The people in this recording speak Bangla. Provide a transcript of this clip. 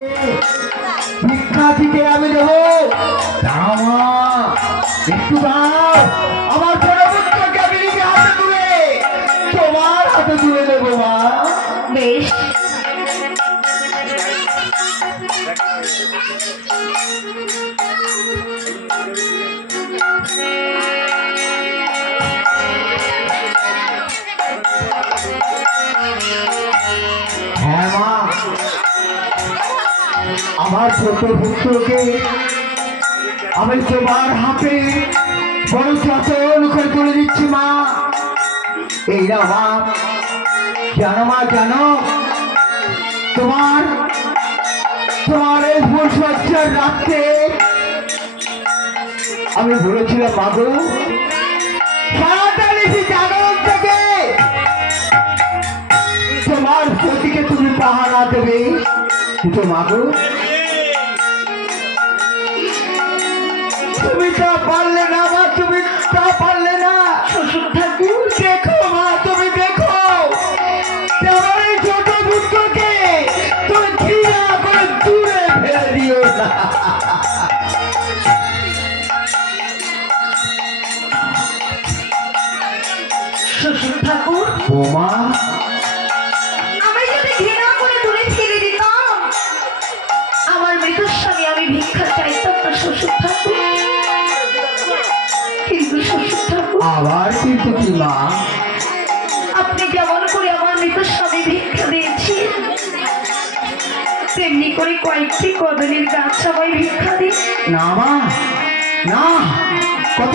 ভিক্ষা দিতে আমি দেবো। দাও মা, একটু দাও। আমার বড় পুত্রকে আমি নিজে হাতে তুলে তোমার হাতে তুলে দেবো মা। বেশ, হ্যাঁ মা, আমার ছোট পুত্রকে আমি তোমার হাতে বড় যতন করে তুলে দিচ্ছি মা। এই না মা, জানো মা, জানো তোমার তোমার এই ফুলসজ্জার রাত্রে আমি বলেছিলাম মাগো, সারাটা নিশি জাগরণ থেকে তোমার প্রতিকে তুমি পাহারা দেবে। কিন্তু মাগো, তুমি তা পারলে না মা, তুমি তা পারলে না। শ্বশুর ঠাকুর, দেখো মা, তুমি দেখো তোমার এই ছোট পুত্রকে তুমি ঘৃণা করে দূরে ফেলে দিও না। শ্বশুর ঠাকুর, বোমা, আমি যদি ঘৃণা করে দূরে ফেলে দিতাম, আমার মৃত্যুর স্বামী আমি ভিক্ষা চাইতাম না শ্বশুর ঠাকুর। কিন্তু শ্বশুর ঠাকুর, আবার কিন্তু কি মা? আপনি যেমন করে আমার মৃত্যুর স্বামী ভিক্ষা দিয়েছি, তেমনি করে কয়েকটি কদলের গাছ সবাই ভিক্ষা দিই। না মা, না, কত